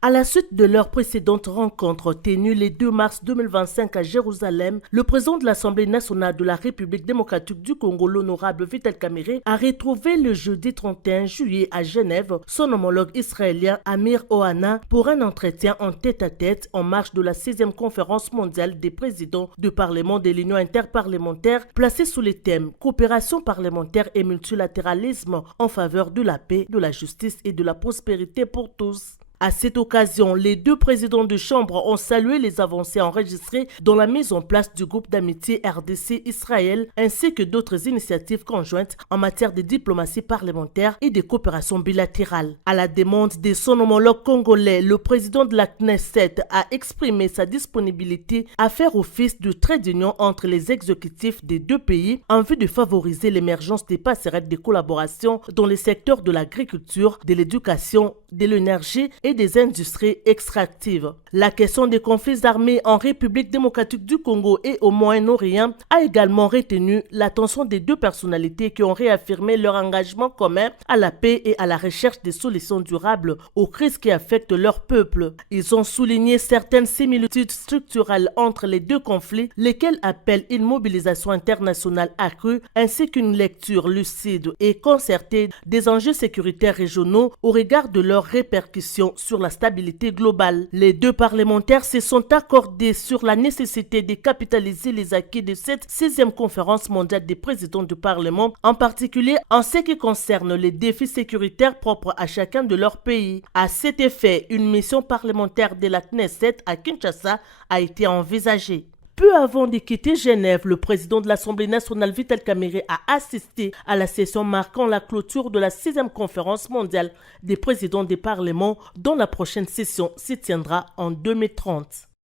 À la suite de leur précédente rencontre tenue le 2 mars 2025 à Jérusalem, le président de l'Assemblée nationale de la République démocratique du Congo, l'honorable Vital Kamerhe, a retrouvé le jeudi 31 juillet à Genève son homologue israélien Amir Ohana pour un entretien en tête-à-tête en marge de la 6e conférence mondiale des présidents du Parlement de l'Union interparlementaire placée sous les thèmes coopération parlementaire et multilatéralisme en faveur de la paix, de la justice et de la prospérité pour tous. À cette occasion, les deux présidents de chambre ont salué les avancées enregistrées dans la mise en place du groupe d'amitié RDC-Israël ainsi que d'autres initiatives conjointes en matière de diplomatie parlementaire et de coopération bilatérale. À la demande de son homologue congolais, le président de la Knesset a exprimé sa disponibilité à faire office de trait d'union entre les exécutifs des deux pays en vue de favoriser l'émergence des passerelles de collaboration dans les secteurs de l'agriculture, de l'éducation, de l'énergie et des industries extractives. La question des conflits armés en République démocratique du Congo et au Moyen-Orient a également retenu l'attention des deux personnalités qui ont réaffirmé leur engagement commun à la paix et à la recherche des solutions durables aux crises qui affectent leur peuple. Ils ont souligné certaines similitudes structurelles entre les deux conflits, lesquels appellent une mobilisation internationale accrue ainsi qu'une lecture lucide et concertée des enjeux sécuritaires régionaux au regard de leurs répercussions sur la stabilité globale. Les deux parlementaires se sont accordés sur la nécessité de capitaliser les acquis de cette 6e conférence mondiale des présidents du Parlement, en particulier en ce qui concerne les défis sécuritaires propres à chacun de leurs pays. À cet effet, une mission parlementaire de la Knesset à Kinshasa a été envisagée. Peu avant de quitter Genève, le président de l'Assemblée nationale Vital Kamerhe a assisté à la session marquant la clôture de la 6e conférence mondiale des présidents des parlements dont la prochaine session s'y tiendra en 2030.